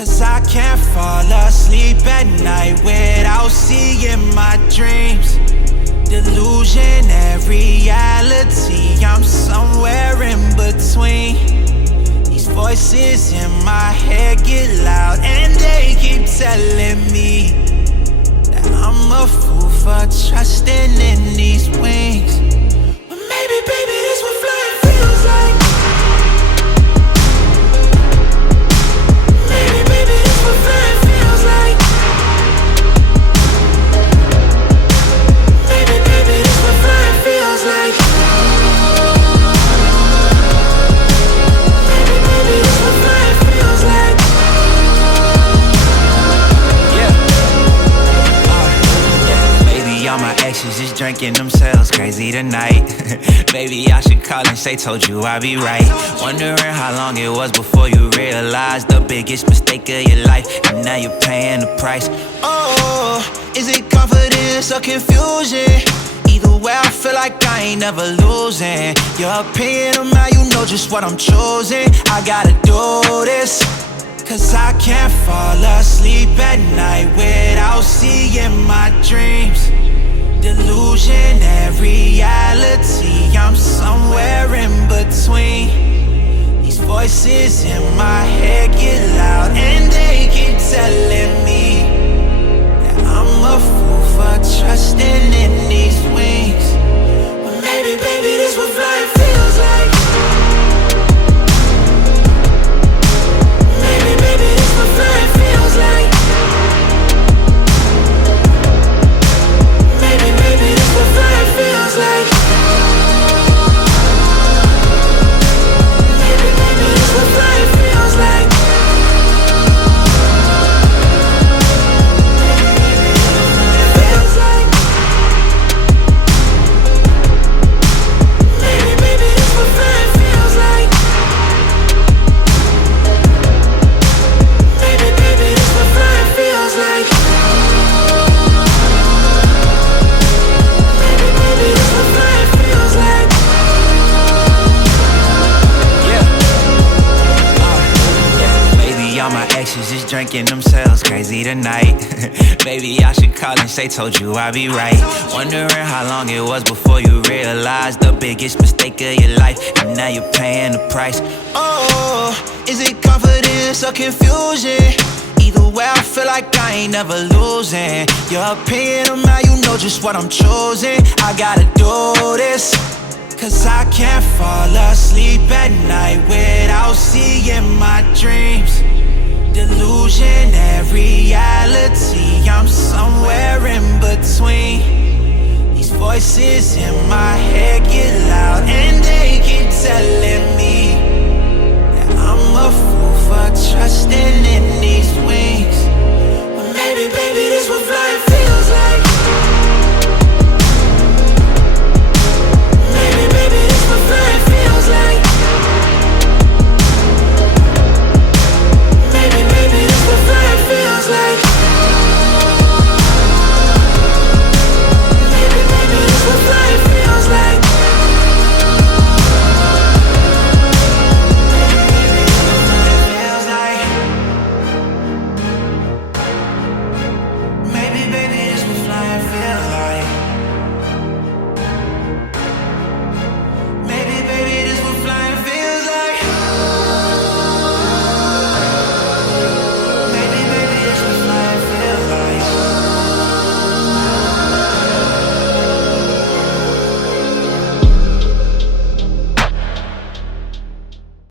'Cause I can't fall asleep at night without seeing my dreams. Delusionary reality, I'm somewhere in between. These voices in my head get loud and they keep telling me that I'm a fool for trusting in these wings. But maybe, baby, this what flying feels like. Maybe, baby, this what flying feels like. Maybe, baby, this what flying feels like. Maybe, baby, this what flying feels like. All my exes just drinking themselves crazy tonight. Maybe I should call and say, told you I'd be right. Wondering how long it was before you realized the biggest mistake of your life, and now you're paying the price. Oh, is it confidence or confusion? Either way, I feel like I ain't never losing. Your opinion of mine, you know just what I'm choosing. I gotta do this, 'cause I can't fall asleep at night without seeing my dreams. Delusionary reality, I'm somewhere in between. These voices in my head get loud and they keep telling me that I'm a fool for trusting in these wings. But maybe, baby, this what flying feels like. Maybe, baby, this what flying feels like. Maybe, this what flying feels like. Maybe, this what flying feels like. Feels like. Maybe, this what flying feels like. Maybe, this what flying feels like. All my exes just drinking themselves crazy tonight. Maybe I should call and say, told you I'd be right. Wondering how long it was before you realized the biggest mistake of your life, and now you're paying the price. Oh, is it confidence or confusion? Either way, I feel like I ain't never losing. Your opinion of mine, you know just what I'm choosing. I gotta do this, 'cause I can't fall asleep at night without seeing my dreams. Delusionary reality, I'm somewhere in between. These voices in my head